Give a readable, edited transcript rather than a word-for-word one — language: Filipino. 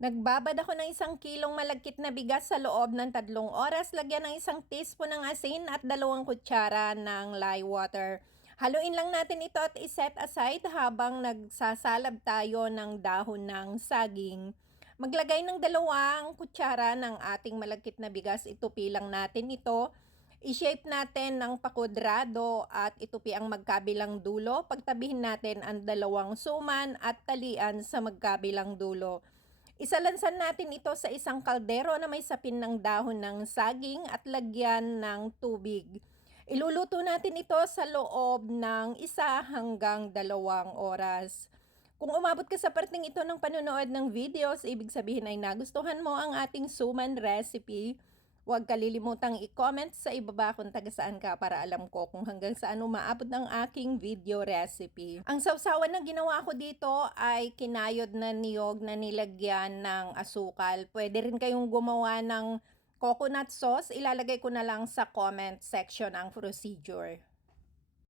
Nagbabad ako ng 1 kilong malagkit na bigas sa loob ng 3 oras. Lagyan ng 1 teaspoon ng asin at 2 kutsara ng lye water. Haluin lang natin ito at iset aside habang nagsasalab tayo ng dahon ng saging. Maglagay ng 2 kutsara ng ating malagkit na bigas. Itupi lang natin ito. I-shape natin ng pakudrado at itupi ang magkabilang dulo. Pagtabihin natin ang 2 suman at talian sa magkabilang dulo. Isalansan natin ito sa isang kaldero na may sapin ng dahon ng saging at lagyan ng tubig. Iluluto natin ito sa loob ng 1 hanggang 2 oras. Kung umabot ka sa parteng ito ng panonood ng videos, ibig sabihin ay nagustuhan mo ang ating suman recipe. Huwag kalilimutang i-comment sa ibaba kung taga saan ka para alam ko kung hanggang saan umaabot ng aking video recipe. Ang sausawan na ginawa ko dito ay kinayod na niyog na nilagyan ng asukal. Pwede rin kayong gumawa ng coconut sauce. Ilalagay ko na lang sa comment section ang procedure.